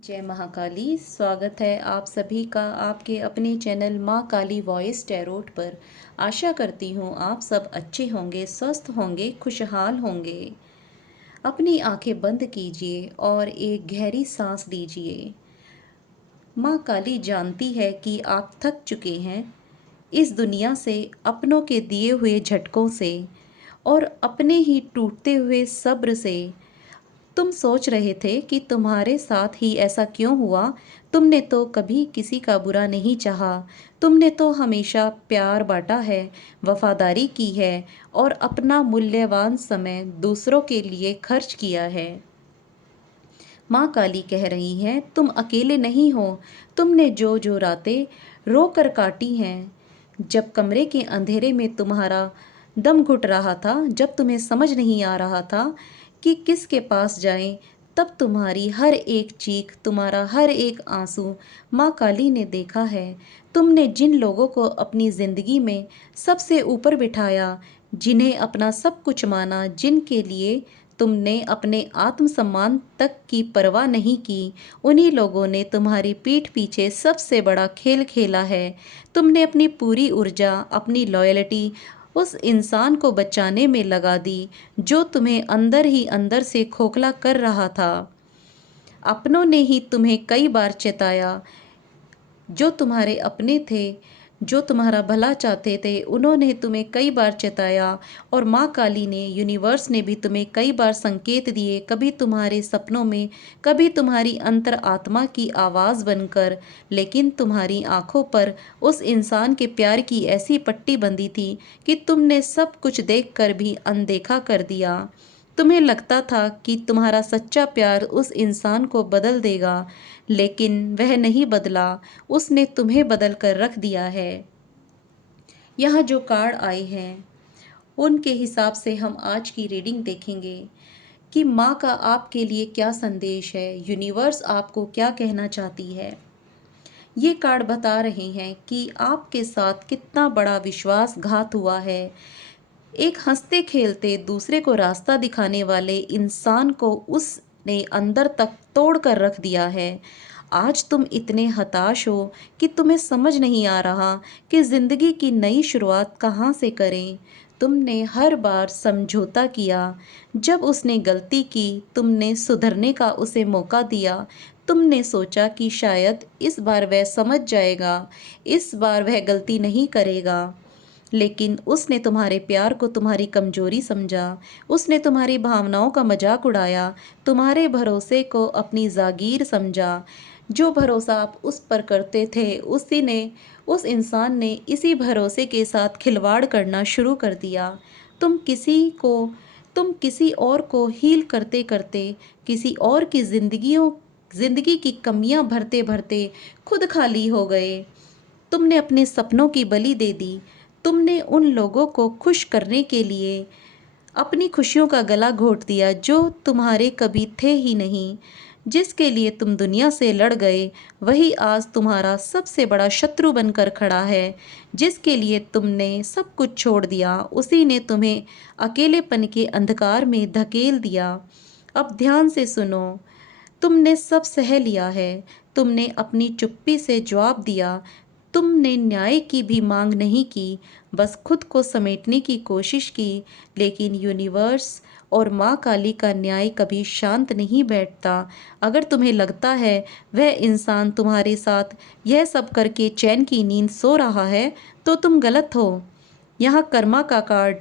जय महाकाली। स्वागत है आप सभी का आपके अपने चैनल माँ काली वॉइस टैरोट पर। आशा करती हूँ आप सब अच्छे होंगे, स्वस्थ होंगे, खुशहाल होंगे। अपनी आंखें बंद कीजिए और एक गहरी सांस लीजिए। माँ काली जानती है कि आप थक चुके हैं इस दुनिया से, अपनों के दिए हुए झटकों से और अपने ही टूटते हुए सब्र से। तुम सोच रहे थे कि तुम्हारे साथ ही ऐसा क्यों हुआ। तुमने तो कभी किसी का बुरा नहीं चाहा। तुमने तो हमेशा प्यार बांटा है, वफादारी की है और अपना मूल्यवान समय दूसरों के लिए खर्च किया है। माँ काली कह रही हैं, तुम अकेले नहीं हो। तुमने जो जो रातें रो कर काटी हैं, जब कमरे के अंधेरे में तुम्हारा दम घुट रहा था, जब तुम्हें समझ नहीं आ रहा था कि किसके पास जाएं, तब तुम्हारी हर एक चीख, तुम्हारा हर एक आंसू माँ काली ने देखा है। तुमने जिन लोगों को अपनी ज़िंदगी में सबसे ऊपर बिठाया, जिन्हें अपना सब कुछ माना, जिनके लिए तुमने अपने आत्मसम्मान तक की परवाह नहीं की, उन्हीं लोगों ने तुम्हारी पीठ पीछे सबसे बड़ा खेल खेला है। तुमने अपनी पूरी ऊर्जा, अपनी लॉयल्टी उस इंसान को बचाने में लगा दी जो तुम्हें अंदर ही अंदर से खोखला कर रहा था। अपनों ने ही तुम्हें कई बार चेताया, जो तुम्हारे अपने थे, जो तुम्हारा भला चाहते थे, उन्होंने तुम्हें कई बार चेताया। और माँ काली ने, यूनिवर्स ने भी तुम्हें कई बार संकेत दिए, कभी तुम्हारे सपनों में, कभी तुम्हारी अंतर आत्मा की आवाज़ बनकर। लेकिन तुम्हारी आंखों पर उस इंसान के प्यार की ऐसी पट्टी बंधी थी कि तुमने सब कुछ देखकर भी अनदेखा कर दिया। तुम्हें लगता था कि तुम्हारा सच्चा प्यार उस इंसान को बदल देगा, लेकिन वह नहीं बदला। उसने तुम्हें बदल कर रख दिया है। यहाँ जो कार्ड आए हैं उनके हिसाब से हम आज की रीडिंग देखेंगे कि माँ का आपके लिए क्या संदेश है, यूनिवर्स आपको क्या कहना चाहती है। ये कार्ड बता रहे हैं कि आपके साथ कितना बड़ा विश्वासघात हुआ है। एक हंसते खेलते दूसरे को रास्ता दिखाने वाले इंसान को उसने अंदर तक तोड़ कर रख दिया है। आज तुम इतने हताश हो कि तुम्हें समझ नहीं आ रहा कि जिंदगी की नई शुरुआत कहाँ से करें। तुमने हर बार समझौता किया, जब उसने गलती की तुमने सुधरने का उसे मौका दिया। तुमने सोचा कि शायद इस बार वह समझ जाएगा, इस बार वह गलती नहीं करेगा। लेकिन उसने तुम्हारे प्यार को तुम्हारी कमजोरी समझा। उसने तुम्हारी भावनाओं का मजाक उड़ाया, तुम्हारे भरोसे को अपनी जागीर समझा। जो भरोसा आप उस पर करते थे, उस इंसान ने इसी भरोसे के साथ खिलवाड़ करना शुरू कर दिया। तुम किसी को तुम किसी और को हील करते करते, किसी और की जिंदगी की कमियां भरते भरते खुद खाली हो गए। तुमने अपने सपनों की बलि दे दी। तुमने उन लोगों को खुश करने के लिए अपनी खुशियों का गला घोट दिया जो तुम्हारे कभी थे ही नहीं। जिसके लिए तुम दुनिया से लड़ गए, वही आज तुम्हारा सबसे बड़ा शत्रु बनकर खड़ा है। जिसके लिए तुमने सब कुछ छोड़ दिया, उसी ने तुम्हें अकेलेपन के अंधकार में धकेल दिया। अब ध्यान से सुनो, तुमने सब सह लिया है। तुमने अपनी चुप्पी से जवाब दिया। तुमने न्याय की भी मांग नहीं की, बस खुद को समेटने की कोशिश की। लेकिन यूनिवर्स और माँ काली का न्याय कभी शांत नहीं बैठता। अगर तुम्हें लगता है वह इंसान तुम्हारे साथ यह सब करके चैन की नींद सो रहा है, तो तुम गलत हो। यहाँ कर्मा का कार्ड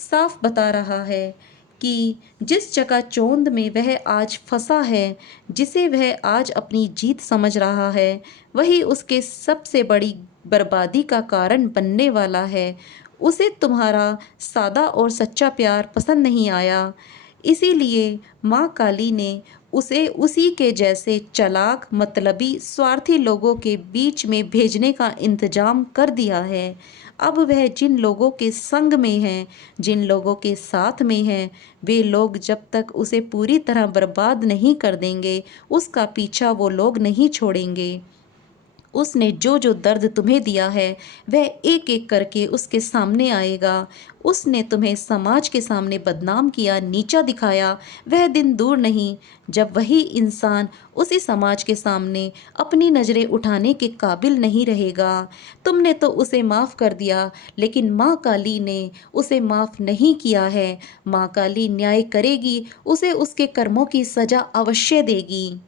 साफ बता रहा है कि जिस चकाचौंध में वह आज फंसा है, जिसे वह आज अपनी जीत समझ रहा है, वही उसके सबसे बड़ी बर्बादी का कारण बनने वाला है। उसे तुम्हारा सादा और सच्चा प्यार पसंद नहीं आया, इसीलिए माँ काली ने उसे उसी के जैसे चालाक, मतलबी, स्वार्थी लोगों के बीच में भेजने का इंतजाम कर दिया है। अब वह जिन लोगों के संग में हैं, जिन लोगों के साथ में हैं, वे लोग जब तक उसे पूरी तरह बर्बाद नहीं कर देंगे, उसका पीछा वो लोग नहीं छोड़ेंगे। उसने जो जो दर्द तुम्हें दिया है वह एक एक करके उसके सामने आएगा। उसने तुम्हें समाज के सामने बदनाम किया, नीचा दिखाया। वह दिन दूर नहीं जब वही इंसान उसी समाज के सामने अपनी नज़रें उठाने के काबिल नहीं रहेगा। तुमने तो उसे माफ़ कर दिया, लेकिन माँ काली ने उसे माफ़ नहीं किया है। माँ काली न्याय करेगी, उसे उसके कर्मों की सज़ा अवश्य देगी।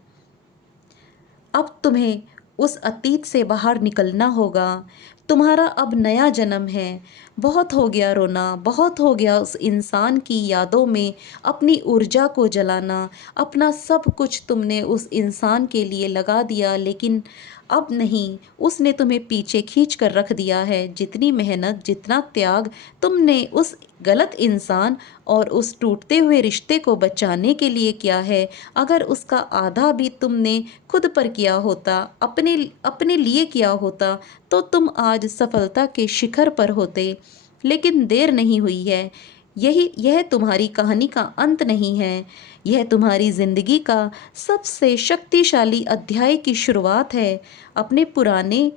अब तुम्हें उस अतीत से बाहर निकलना होगा। तुम्हारा अब नया जन्म है। बहुत हो गया रोना, बहुत हो गया उस इंसान की यादों में अपनी ऊर्जा को जलाना। अपना सब कुछ तुमने उस इंसान के लिए लगा दिया, लेकिन अब नहीं, उसने तुम्हें पीछे खींच कर रख दिया है। जितनी मेहनत, जितना त्याग तुमने उस गलत इंसान और उस टूटते हुए रिश्ते को बचाने के लिए किया है, अगर उसका आधा भी तुमने खुद पर किया होता, अपने अपने लिए किया होता, तो तुम आज सफलता के शिखर पर होते। लेकिन देर नहीं हुई है। यह तुम्हारी कहानी का अंत नहीं है। यह तुम्हारी जिंदगी का सबसे शक्तिशाली अध्याय की शुरुआत है। अपने पुराने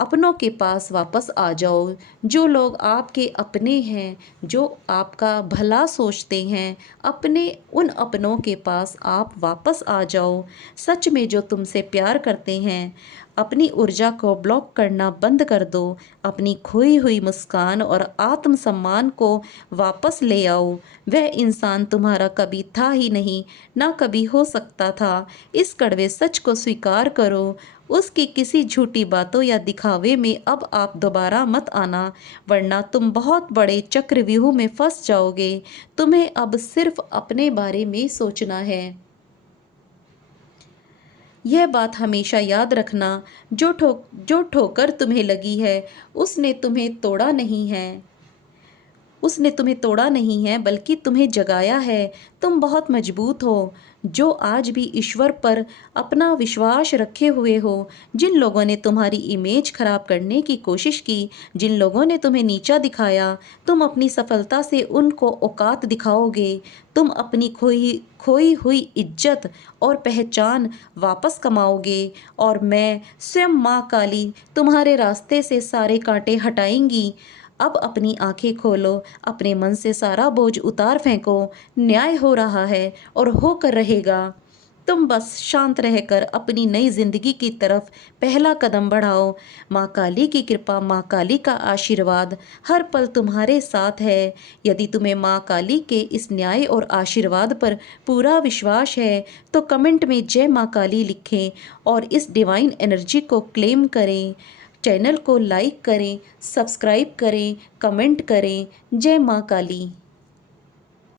अपनों के पास वापस आ जाओ। जो लोग आपके अपने हैं, जो आपका भला सोचते हैं, अपने उन अपनों के पास आप वापस आ जाओ। सच में जो तुमसे प्यार करते हैं, अपनी ऊर्जा को ब्लॉक करना बंद कर दो। अपनी खोई हुई मुस्कान और आत्मसम्मान को वापस ले आओ। वह इंसान तुम्हारा कभी था ही नहीं, ना कभी हो सकता था। इस कड़वे सच को स्वीकार करो। उसकी किसी झूठी बातों या दिखावे में अब आप दोबारा मत आना, वरना तुम बहुत बड़े चक्रव्यूह में फंस जाओगे। तुम्हें अब सिर्फ अपने बारे में सोचना है। यह बात हमेशा याद रखना, जो ठोकर तुम्हें लगी है, उसने तुम्हें तोड़ा नहीं है। उसने तुम्हें तोड़ा नहीं है, बल्कि तुम्हें जगाया है। तुम बहुत मजबूत हो, जो आज भी ईश्वर पर अपना विश्वास रखे हुए हो। जिन लोगों ने तुम्हारी इमेज खराब करने की कोशिश की, जिन लोगों ने तुम्हें नीचा दिखाया, तुम अपनी सफलता से उनको औकात दिखाओगे। तुम अपनी खोई हुई इज्जत और पहचान वापस कमाओगे, और मैं स्वयं माँ काली तुम्हारे रास्ते से सारे कांटे हटाएंगी। अब अपनी आंखें खोलो, अपने मन से सारा बोझ उतार फेंको। न्याय हो रहा है और होकर रहेगा। तुम बस शांत रहकर अपनी नई जिंदगी की तरफ पहला कदम बढ़ाओ। माँ काली की कृपा, माँ काली का आशीर्वाद हर पल तुम्हारे साथ है। यदि तुम्हें माँ काली के इस न्याय और आशीर्वाद पर पूरा विश्वास है, तो कमेंट में जय माँ काली लिखें और इस डिवाइन एनर्जी को क्लेम करें। चैनल को लाइक करें, सब्सक्राइब करें, कमेंट करें। जय माँ काली।